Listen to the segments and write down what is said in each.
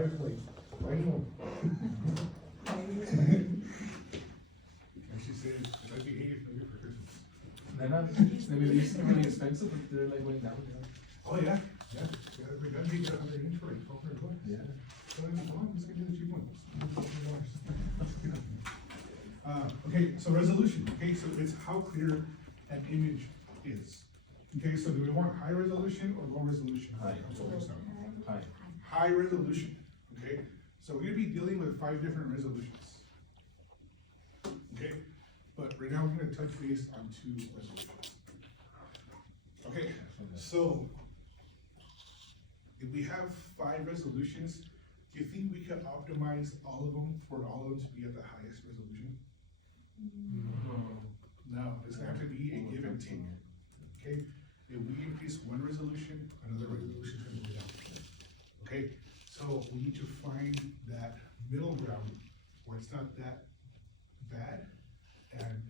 wife's like, I know. And she said, I'd be 80 maybe for Christmas. They're not, maybe they used to be really expensive, but they're like going down, Oh, yeah, yeah, we're gonna get 100 inch for like $1,200. yeah. So I'm like, come on, let's get the cheap one. Okay, so resolution, okay, so it's how clear an image is. Okay, so do we want high resolution or low resolution? High. That's what we're saying. Hi. High resolution, okay? So we're gonna be dealing with 5 different resolutions. Okay, but right now we're gonna touch base on 2 resolutions. Okay, so if we have 5 resolutions, do you think we could optimize all of them for all of them to be at the highest resolution? No, it's gonna have to be a give and take, okay? If we increase one resolution, another resolution is gonna go down. Okay, so we need to find that middle ground where it's not that bad and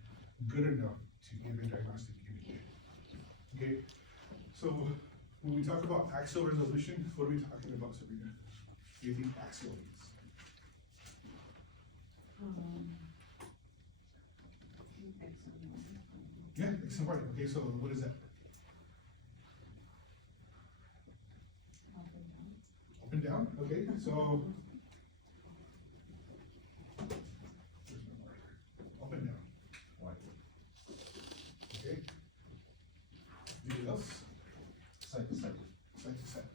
good enough to give a diagnostic image. Okay, so when we talk about axial resolution, what are we talking about, Sabrina? What do you think axial means? Yeah, X and Y. Okay, so what is that? Up and down, okay, so. Up and down. Okay. Anything else? Side to side. Side to side.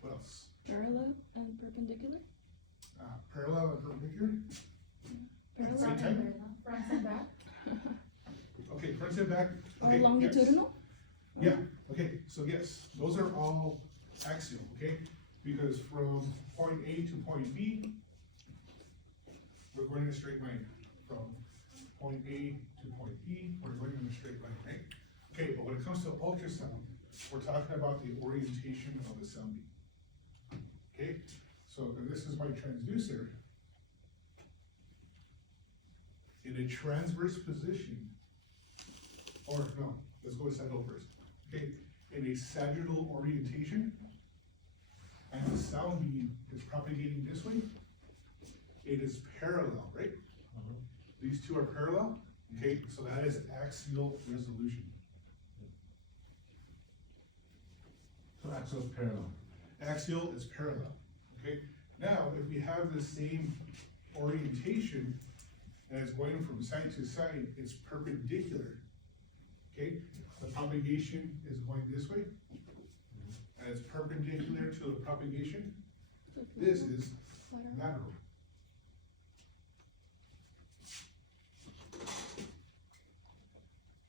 What else? Parallel and perpendicular? Parallel and perpendicular? At the same Parallel time? Front and back. Okay, front and back. or Okay, yes. longitudinal? Yeah, okay, so yes, those are all axial, okay? Because from point A to point B, we're going in a straight line. From point A to point B, we're going in a straight line, right? Okay, but when it comes to ultrasound, we're talking about the orientation of the sound beam. Okay, so if this is my transducer. In a transverse position, or no, let's go sagittal first. Okay, in a sagittal orientation, and the sound beam is propagating this way, it is parallel, right? These two are parallel, okay, so that is axial resolution. So axial is parallel. Axial is parallel, okay? Now, if we have the same orientation, and it's going from side to side, it's perpendicular, okay? The propagation is going this way, and it's perpendicular to the propagation. This is lateral.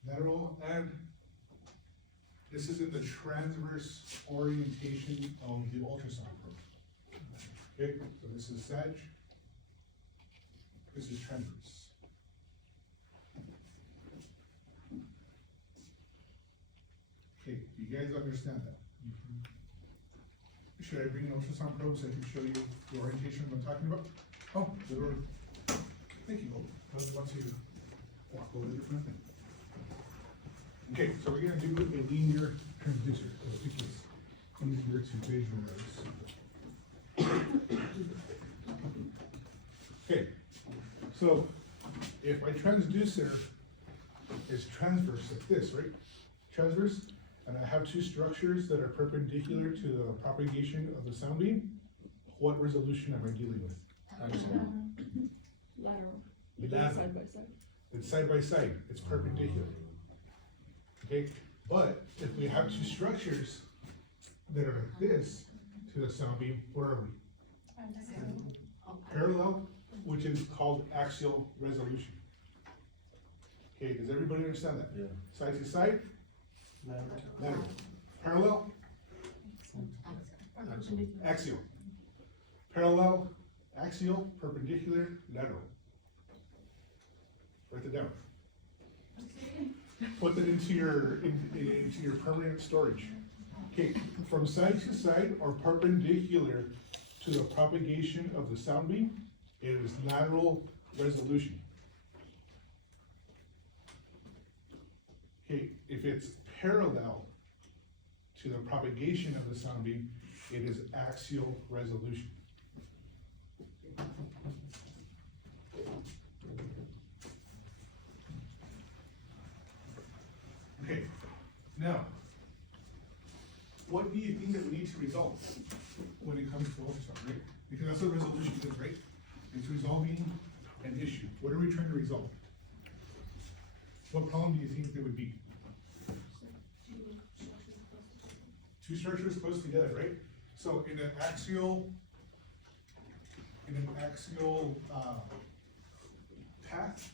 Lateral, and this is in the transverse orientation of the ultrasound probe. Okay, so this is sag, this is transverse. Okay, do you guys understand that? Should I bring an ultrasound probe so I can show you the orientation I'm talking about? Oh, thank you. I was about to walk over the front thing. Okay, so we're gonna do a linear transducer, so I think it's easier to visualize. Okay, so if my transducer is transverse like this, right? Transverse, and I have 2 structures that are perpendicular to the propagation of the sound beam, what resolution am I dealing with? Axial. Lateral. Lateral. Side by side. It's side by side, it's perpendicular. Okay, but if we have 2 structures that are like this to the sound beam, where are we? Parallel, which is called axial resolution. Okay, does everybody understand that? Yeah. Side to side, lateral. Parallel, Axial. axial. Parallel, axial, perpendicular, lateral. Write it down. Put that into your permanent storage. Okay, from side to side or perpendicular to the propagation of the sound beam, it is lateral resolution. Okay, if it's parallel to the propagation of the sound beam, it is axial resolution. Okay, now, what do you think that we need to resolve when it comes to ultrasound, right? Because that's what resolution is, right? It's resolving an issue. What are we trying to resolve? What problem do you think there would be? Two structures close together, right? So in an axial path,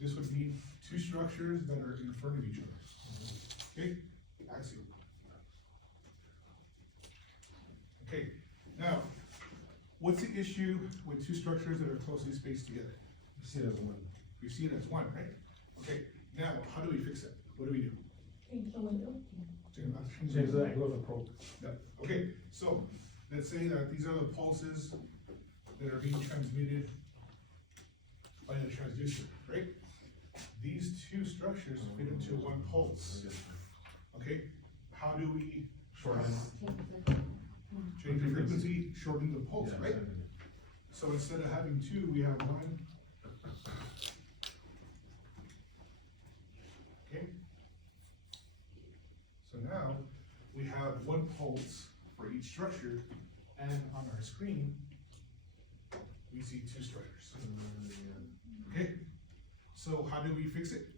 this would mean two structures that are in front of each other. Okay, axial. Okay, now, what's the issue with two structures that are closely spaced together? See it as one. We see it as one, right? Okay, now, how do we fix it? What do we do? Change the window. Change the angle of the probe. Yep. Okay, so, let's say that these are the pulses that are being transmitted by the transducer, right? These two structures fit into one pulse, okay? How do we Shorten. change the frequency, shorten the pulse, Yeah, right? exactly. So instead of having two, we have one. Okay? So now, we have one pulse for each structure, and on our screen, we see two structures. Okay? So how do we fix it?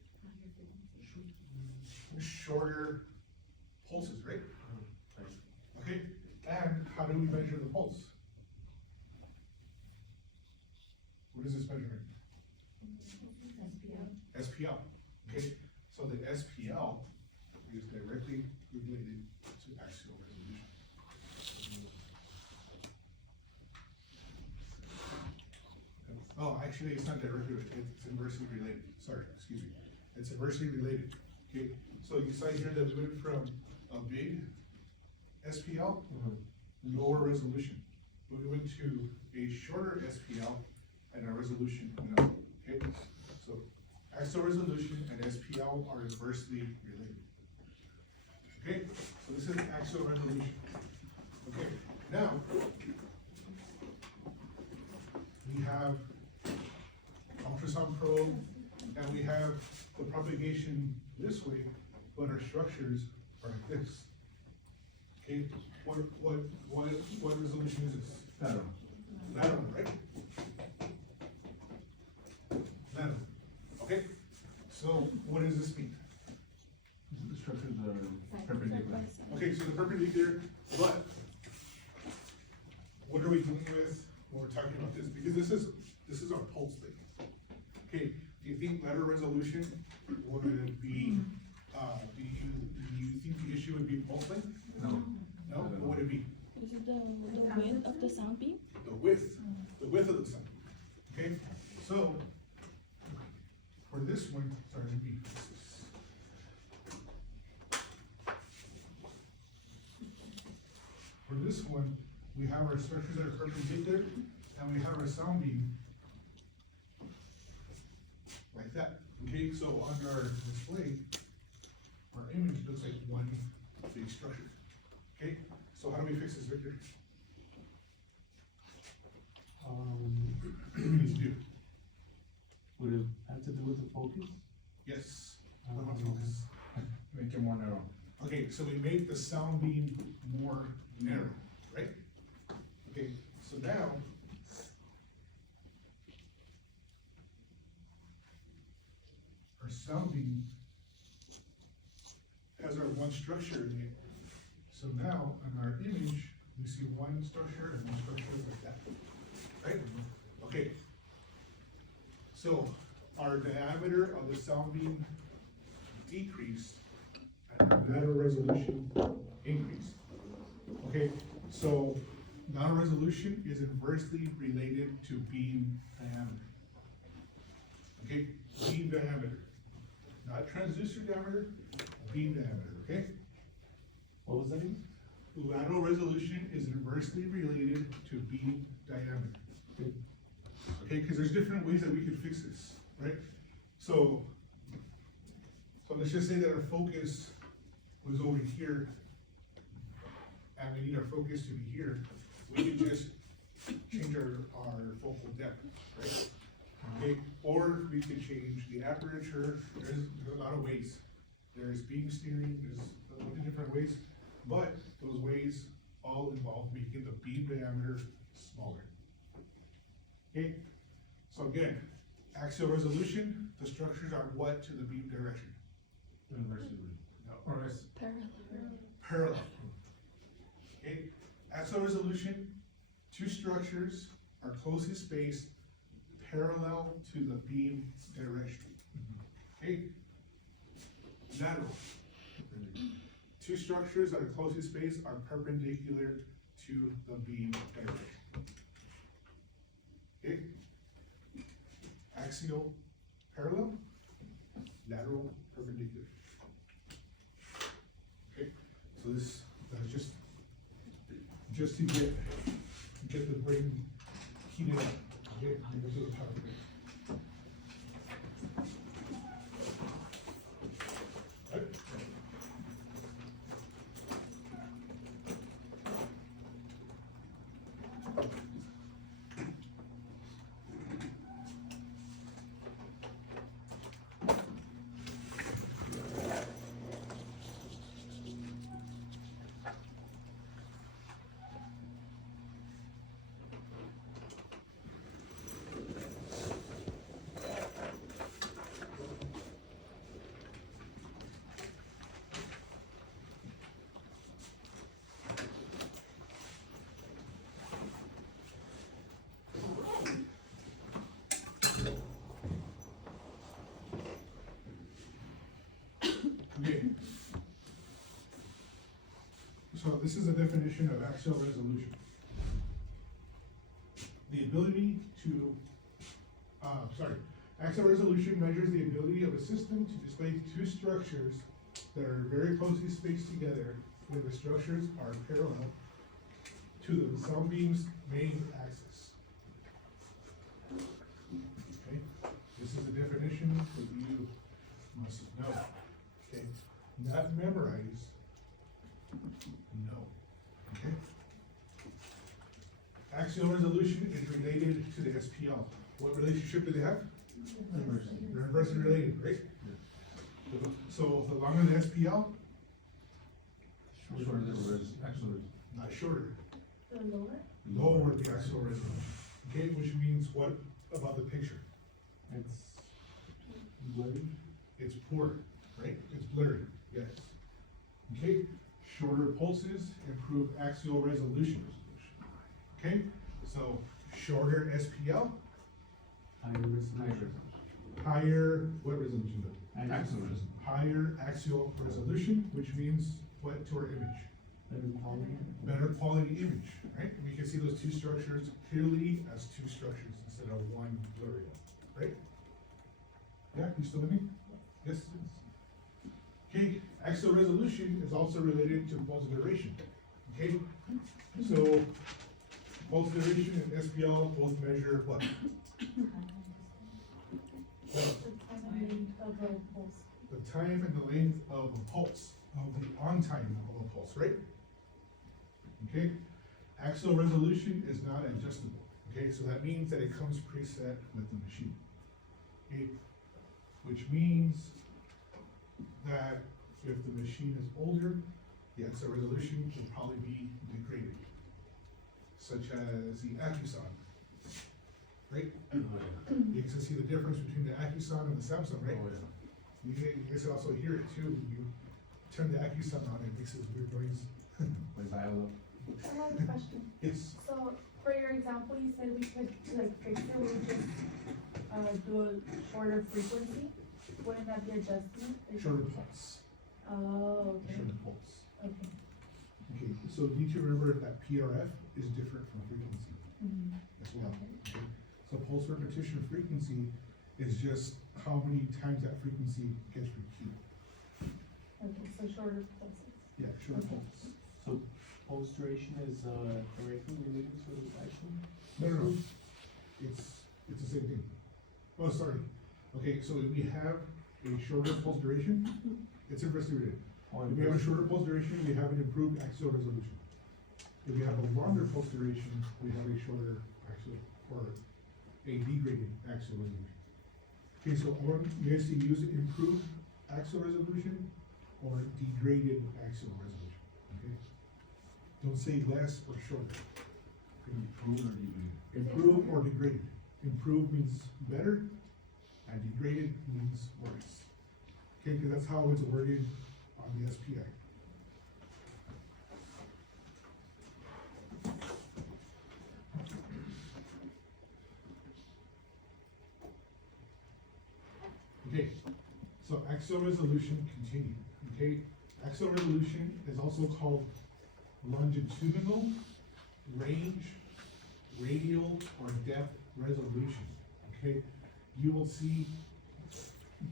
Shorter pulses, right? Okay, and how do we measure the pulse? What is this measuring? SPL. Okay, so the SPL is directly related to axial resolution. Oh, actually, it's not directly related, it's inversely related, sorry, excuse me. It's inversely related, okay? So you saw here that we went from a big SPL, lower resolution. We went to a shorter SPL and our resolution went up, okay? So axial resolution and SPL are inversely related. Okay, so this is axial resolution. Okay, now we have ultrasound probe and we have the propagation this way, but our structures are like this. Okay, what resolution is this? Lateral. Lateral, right? Lateral, okay? So what does this mean? The structures are perpendicular. Okay, so the perpendicular, but what are we dealing with when we're talking about this? Because this is our pulse thing. Okay, do you think lateral resolution would be, do you think the issue would be pulse length? No. No, what would it be? This is the width of the sound beam. The width of the sun. Okay, so for this one, sorry, let me fix this. For this one, we have our structures that are perpendicular, and we have our sound beam like that. Okay, so on our display, our image looks like one big structure. Okay, so how do we fix this, Victor? What do we need to do? Would it have to do with the focus? Yes. What about focus? Make it more narrow. Okay, so we made the sound beam more narrow, right? Okay, so now our sound beam has our one structure in it. So now on our image, we see one structure and one structure like that, right? Okay. So our diameter of the sound beam decreased and our lateral resolution increased. Okay, so lateral resolution is inversely related to beam diameter. Okay, beam diameter, not transducer diameter, beam diameter, okay? What was that again? Lateral resolution is inversely related to beam diameter. Okay, because there's different ways that we could fix this, right? So let's just say that our focus was over here and we need our focus to be here, we can just change our focal depth, right? Okay, or we could change the aperture, there's a lot of ways. There's beam steering, there's a lot of different ways, but those ways all involve making the beam diameter smaller. Okay, so again, axial resolution, the structures are what to the beam direction? Inversely. No. Or is, Parallel. Parallel. Okay, axial resolution, two structures are closely spaced parallel to the beam direction. Okay? Lateral. Two structures that are closely spaced are perpendicular to the beam direction. Okay? Axial, parallel, lateral, perpendicular. Okay, so this, just to get the brain heated up, okay? This is a topic. Right? Okay. So this is a definition of axial resolution. The ability to, axial resolution measures the ability of a system to display two structures that are very closely spaced together when the structures are parallel to the sound beam's main axis. Okay, this is a definition that you must know. Okay, not memorize, no, okay? Axial resolution is related to the SPL. What relationship do they have? inversely. They're inversely related, right? So the longer the SPL, Shorter is actually. not shorter, The lower? lower the axial resolution. Okay, which means what about the picture? It's blurry. It's poor, right? It's blurry, yes. Okay, shorter pulses improve axial resolution. Okay, so shorter SPL, Higher resolution. higher, what resolution though? Axial resolution. Higher axial resolution, which means what to our image? Better quality. Better quality image, right? We can see those two structures clearly as two structures instead of one blurry, right? Yeah, you still with me? Yes. Okay, axial resolution is also related to pulse duration, okay? So, pulse duration and SPL both measure what? Well, the time and the length of a pulse, of the on time of a pulse, right? Okay, axial resolution is not adjustable, okay, so that means that it comes preset with the machine. Okay, which means that if the machine is older, the axial resolution will probably be degraded, such as the Acuson, right? You can see the difference between the Acuson and the Samsung, right? Oh, yeah. You guys can also hear it too, when you turn the Acuson on, it makes this weird noise. Like dial-up. Another question. Yes, So, for your example, you said we could, like, fix it, we just, do a shorter frequency? Wouldn't that be adjustment? shorter pulse, Oh, okay, shorter pulse. okay. Okay, so need to remember that PRF is different from frequency Mhm. as well. Okay? So pulse repetition frequency is just how many times that frequency gets repeated. Okay, so shorter pulses. Yeah, shorter Okay. pulse. So pulse duration is directly related to action? No, it's the same thing. Oh, sorry. Okay, so if we have a shorter pulse duration, it's inversely related. Or If we have a shorter pulse duration, we have an improved axial resolution. If you have a longer pulse duration, we have a shorter axial, or a degraded axial resolution. Okay, so I want you guys to use improved axial resolution or degraded axial resolution, okay? Don't say less or shorter. Improve or degrade? Improve or degraded. Improve means better, and degraded means worse. Okay, because that's how it's worded on the SPI. Okay, so axial resolution continued, okay? Axial resolution is also called longitudinal, range, radial, or depth resolution, okay? You will see,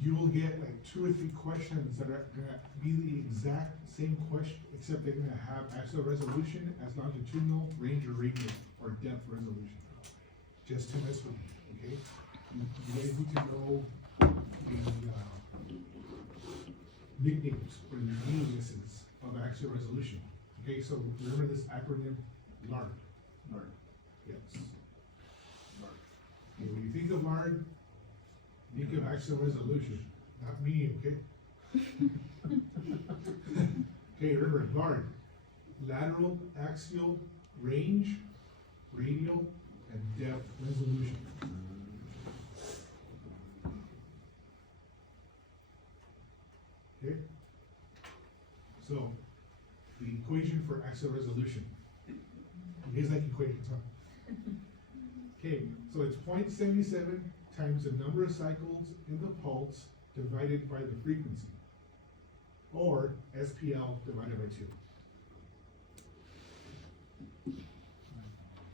you will get like 2 or 3 questions that are gonna be the exact same question, except they're gonna have axial resolution as longitudinal, range, or radial, or depth resolution. Just to mess with you, okay? You guys need to know the nicknames or the aliases of axial resolution. Okay, so remember this acronym LARD. LARD. Yes. Okay, when you think of LARD, think of axial resolution, not me, okay? Okay, remember LARD, lateral axial range, radial, and depth resolution. Okay? So, the equation for axial resolution. You guys like equations, huh? Okay, so it's 0.77 times the number of cycles in the pulse divided by the frequency, or SPL divided by 2.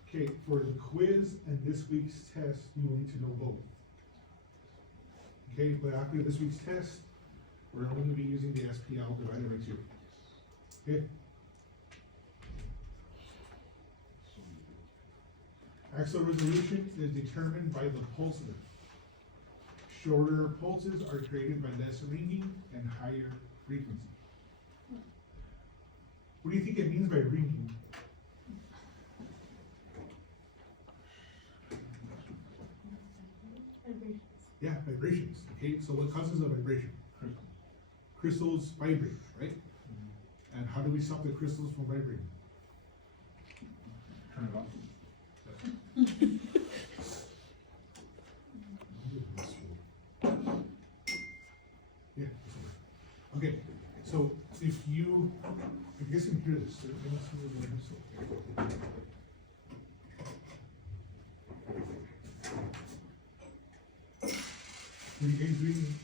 Okay, for the quiz and this week's test, you will need to know both. Okay, but after this week's test, we're only gonna be using the SPL divided by 2. Okay? Axial resolution is determined by the pulse width. Shorter pulses are created by less ringing and higher frequency. What do you think it means by ringing? Vibrations. Yeah, vibrations, okay, so what causes a vibration? Crystals vibrate, right? And how do we stop the crystals from vibrating? Turn it off. Yeah. Okay, so if you guys can hear this, let me see what the crystal. What are you guys doing?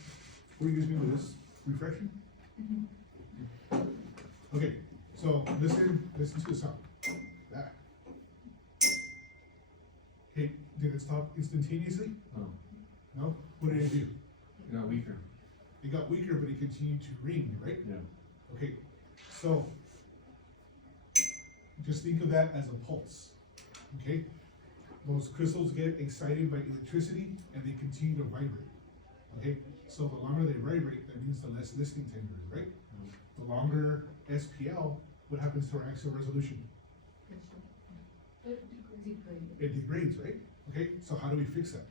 What are you guys doing with this? Refreshing? Okay, so listen to the sound. That. Okay, did it stop instantaneously? Oh, No? What did it do? it got weaker. It got weaker, but it continued to ring, right? Yeah. Okay, so just think of that as a pulse, okay? Those crystals get excited by electricity and they continue to vibrate, okay? So the longer they vibrate, that means the less listening time there is, right? The longer SPL, what happens to our axial resolution? It degrades, right? Okay, so how do we fix that?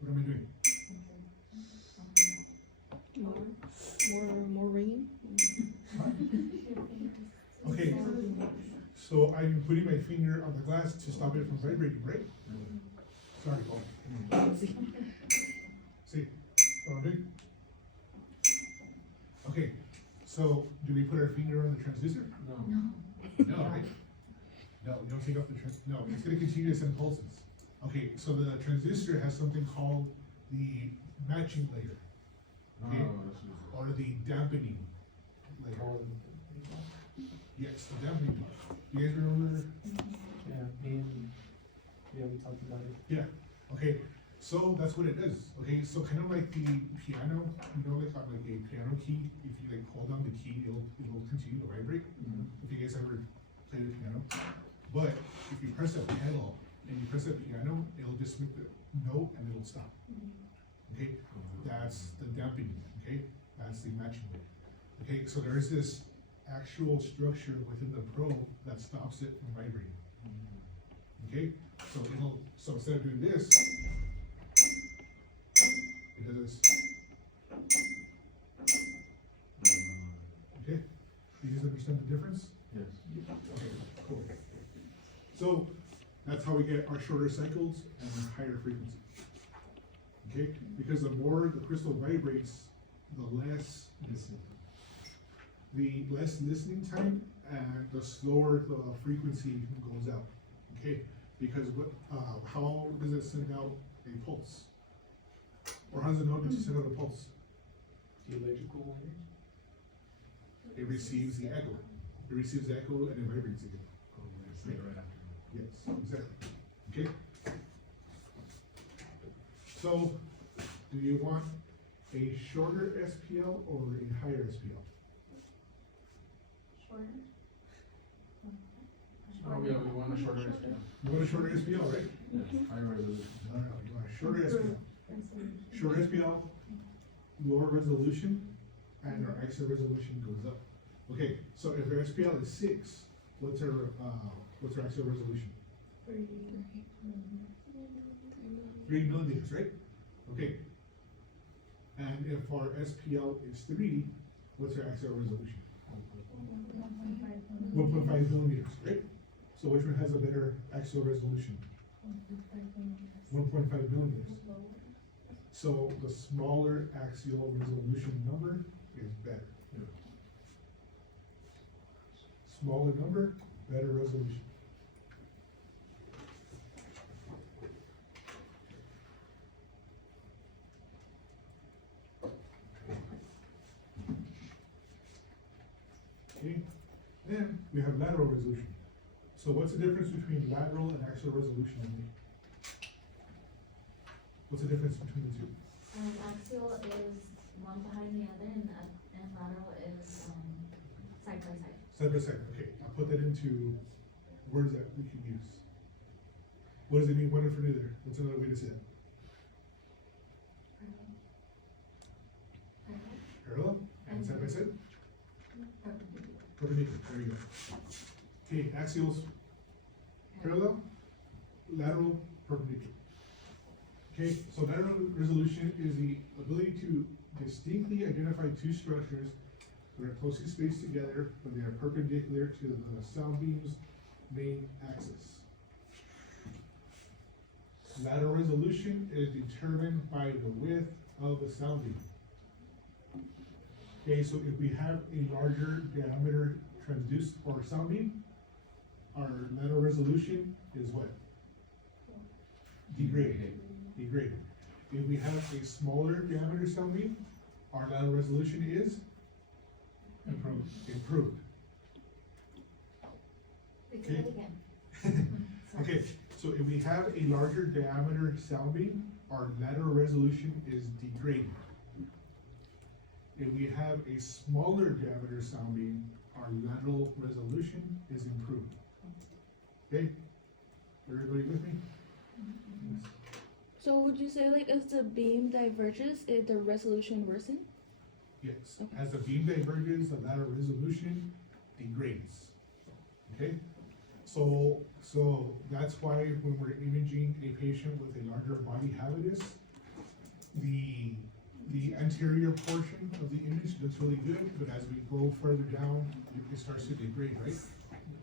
What am I doing? More ringing. Okay, so I'm putting my finger on the glass to stop it from vibrating, right? Sorry, Paul. See, what I'm doing? Okay, so do we put our finger on the transducer? No. No, right? No, you don't take off the no, it's gonna continue to send pulses. Okay, so the transistor has something called the matching layer, No, that's just. or the dampening layer. Yes, the dampening part. You guys remember? Yeah, we talked about it. Yeah, okay, so that's what it does, okay, so kind of like the piano, you know, like on like a piano key, if you like hold down the key, it'll continue to vibrate. If you guys ever play the piano, but if you press a pedal and you press a piano, it'll just make the note and it'll stop. Okay, that's the dampening, okay, that's the matching rate. Okay, so there is this actual structure within the probe that stops it from vibrating. Okay, so instead of doing this, it does this. Okay, do you guys understand the difference? Yes. Okay, cool. So, that's how we get our shorter cycles and higher frequency. Okay, because the more the crystal vibrates, the less listening time and the slower the frequency goes out. Okay, because how does it send out a pulse? Or how does it know to send out a pulse? The electrical wave? It receives the echo. It receives the echo and it vibrates again. Yes, exactly. Okay? So, do you want a shorter SPL or a higher SPL? Shorter? Oh, yeah, we want a shorter SPL. You want a shorter SPL, right? Yes, higher resolution. No, you want a shorter SPL. Shorter SPL, lower resolution, and our ISO resolution goes up. Okay, so if our SPL is 6, what's our ISO resolution? 3 millimeters, right? Okay. And if our SPL is 3, what's our ISO resolution? 1.5 millimeters, right? So which one has a better ISO resolution? 1.5 millimeters. So the smaller axial resolution number is better. Yeah. Smaller number, better resolution. Okay, then we have lateral resolution. So what's the difference between lateral and axial resolution? Emily? What's the difference between the two? Axial is one behind the other and lateral is, side by side. Side by side, okay, I'll put that into words that we can use. What does it mean, one in front of the other? What's another way to say that? Parallel and side by side? Perpendicular, there you go. Okay, axials, parallel, lateral, perpendicular. Okay, so lateral resolution is the ability to distinctly identify two structures that are closely spaced together when they are perpendicular to the sound beam's main axis. Lateral resolution is determined by the width of the sound beam. Okay, so if we have a larger diameter transducer or sound beam, our lateral resolution is what? Degraded. Degraded. If we have a smaller diameter sound beam, our lateral resolution is Improved. improved. Say it again. Okay, so if we have a larger diameter sound beam, our lateral resolution is degraded. If we have a smaller diameter sound beam, our lateral resolution is improved. Okay? Everybody with me? So would you say like as the beam diverges, the resolution worsen? Yes. Okay. As the beam diverges, the lateral resolution degrades. Okay? So that's why when we're imaging a patient with a larger body habitus, the anterior portion of the image looks really good, but as we go further down, it starts to degrade, right?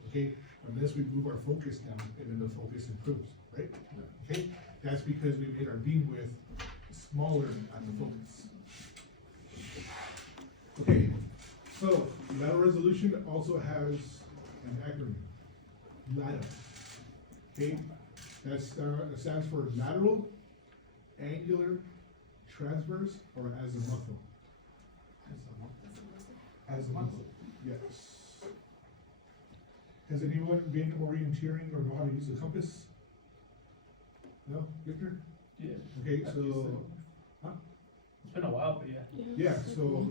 Okay, unless we move our focus down, and then the focus improves, right? Okay, that's because we made our beam width smaller at the focus. Okay, so lateral resolution also has an acronym, LADA. Okay, that stands for lateral, angular, transverse, or azimuthal. Azimuthal, yes. Has anyone been orienteering or know how to use a compass? No, Victor? Yeah. Okay, so, huh? It's been a while, but yeah. Yeah, so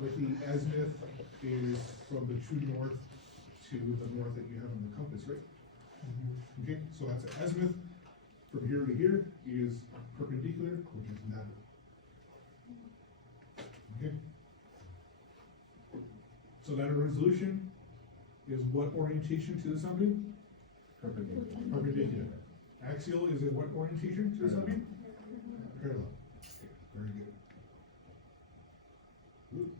like the azimuth is from the true north to the north that you have on the compass, right? Okay, so that's an azimuth. From here to here is perpendicular, which is lateral. Okay? So lateral resolution is what orientation to the sound beam? Perpendicular. Perpendicular. Axial is in what orientation to the sound beam? Parallel. Okay, very good. Ooh.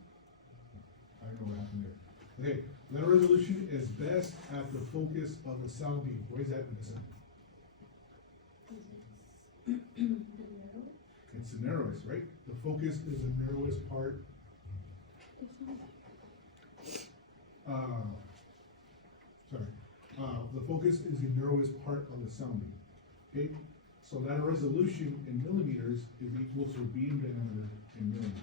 I don't know what happened there. Okay, lateral resolution is best at the focus of the sound beam. Where is that, Vanessa? It's the narrowest, right? The focus is the narrowest part. Sorry. The focus is the narrowest part of the sound beam. Okay? So lateral resolution in millimeters is equal to beam diameter in millimeters.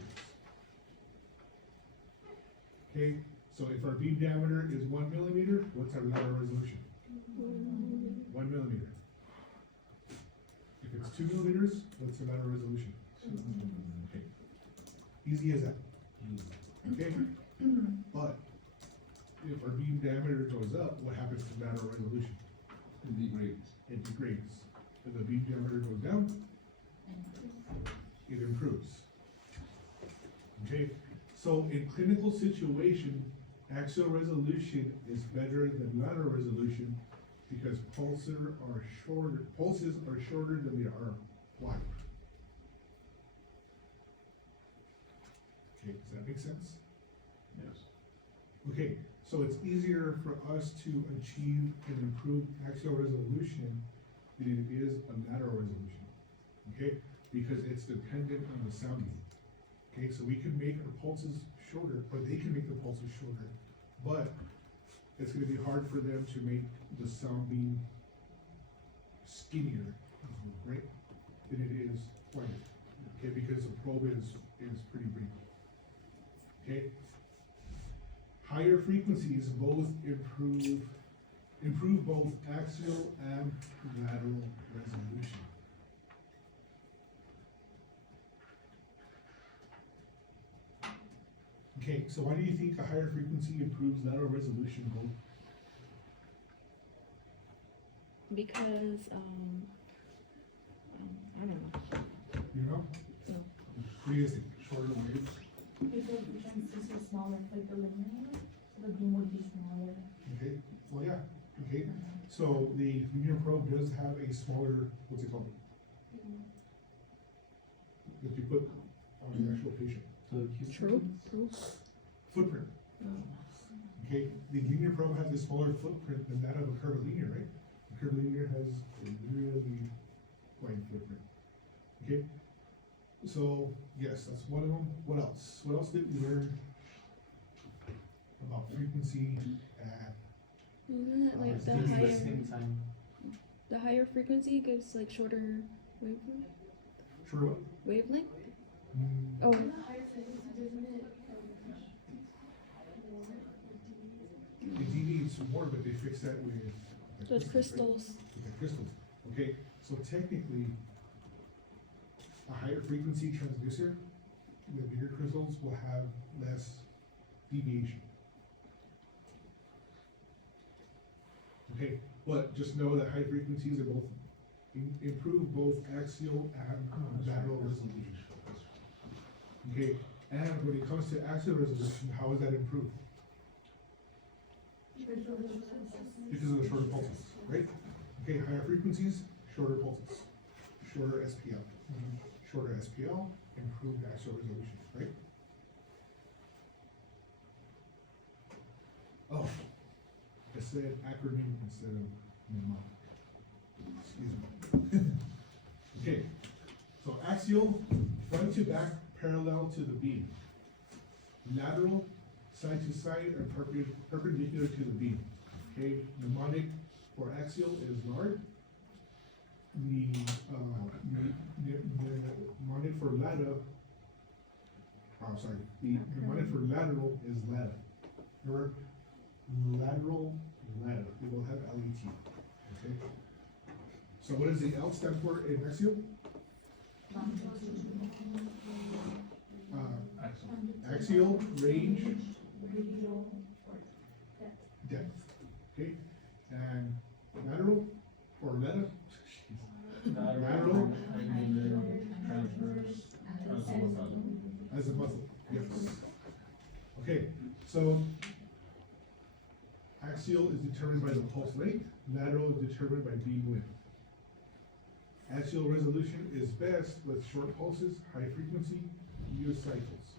Okay? So if our beam diameter is 1 millimeter, what's our lateral resolution? 1 millimeter. If it's 2 millimeters, what's the lateral resolution? Okay. Easy as that. Okay? But if our beam diameter goes up, what happens to lateral resolution? It degrades. It degrades. If the beam diameter goes down, it improves. Okay? So in clinical situation, axial resolution is better than lateral resolution because pulses are shorter than they are wide. Okay, does that make sense? Yes. Okay, so it's easier for us to achieve and improve axial resolution than it is a lateral resolution. Okay, because it's dependent on the sound beam. Okay, so we can make our pulses shorter, or they can make the pulses shorter, but it's gonna be hard for them to make the sound beam skinnier, right? Than it is wider. Okay, because the probe is pretty big. Okay? Higher frequencies both improve both axial and lateral resolution. Okay, so why do you think a higher frequency improves lateral resolution both? Because, I don't know. You know? No. What do you guys think? Shorter waves? Because the transistors are smaller, like the linear, so the beam would be smaller. Okay, well, yeah, okay. So the linear probe does have a smaller, what's it called? That you put on the actual patient. True. Footprint. Okay, the linear probe has a smaller footprint than that of a curvilinear, right? The curvilinear has a really wide footprint. Okay, so yes, that's one of them. What else? What else did we learn about frequency at? Isn't it like the higher frequency gives like shorter wavelength? Shorter what? Wavelength? Mm, Oh, It deviates more, but they fix that with. those right? crystals. With the crystals. Okay, so technically, a higher frequency transducer, the bigger crystals will have less deviation. Okay, but just know that high frequencies are both, improve both axial and lateral resolution. Okay, and when it comes to axial resolution, how is that improved? Because of the shorter pulses, right? Okay, higher frequencies, shorter pulses, shorter SPL. Shorter SPL, improved axial resolution, right? Oh, I said acronym instead of mnemonic. Excuse me. Okay, so axial, front to back, parallel to the beam. Lateral, side to side, and perpendicular to the beam. Okay, mnemonic for axial is lard. The mnemonic for lateral, the mnemonic for lateral is lat. Remember, lateral, it will have LET, okay? So what does the L stand for in axial? Axial, range, depth, okay? And lateral, or meta? Lateral, Transverse, as a muscle, yes. Okay, so Axial is determined by the pulse length, lateral is determined by beam width. Axial resolution is best with short pulses, high frequency, US cycles.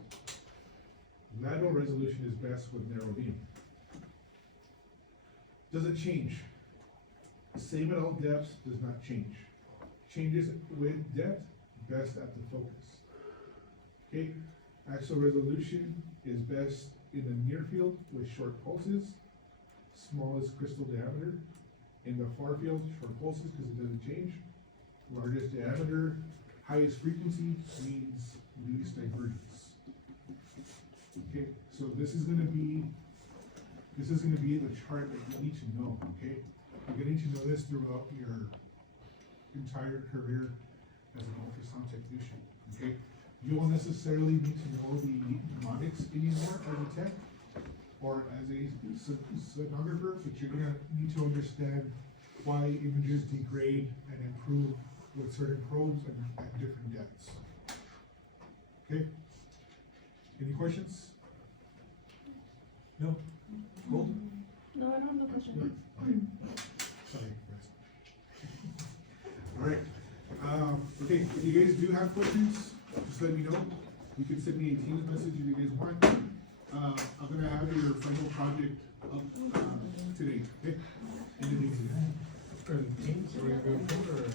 Lateral resolution is best with narrow beam. Doesn't change. Same at all depths, does not change. Changes with depth, best at the focus. Okay, axial resolution is best in the near field with short pulses, smallest crystal diameter. In the far field, short pulses because it doesn't change. Largest diameter, highest frequency means least divergence. Okay, so this is gonna be the chart that you need to know, okay? You're gonna need to know this throughout your entire career as an ultrasound technician, okay? You won't necessarily need to know the mnemonics anymore as a tech or as a sonographer, but you're gonna need to understand why images degrade and improve with certain probes and at different depths. Okay? Any questions? No? Gold? No, I don't have a question. Okay. Sorry. Alright, okay, if you guys do have questions, just let me know. You can send me a Teams message if you guys want. I'm gonna have your final project up, today, okay? In the meeting. For the teams, are we gonna go for, or?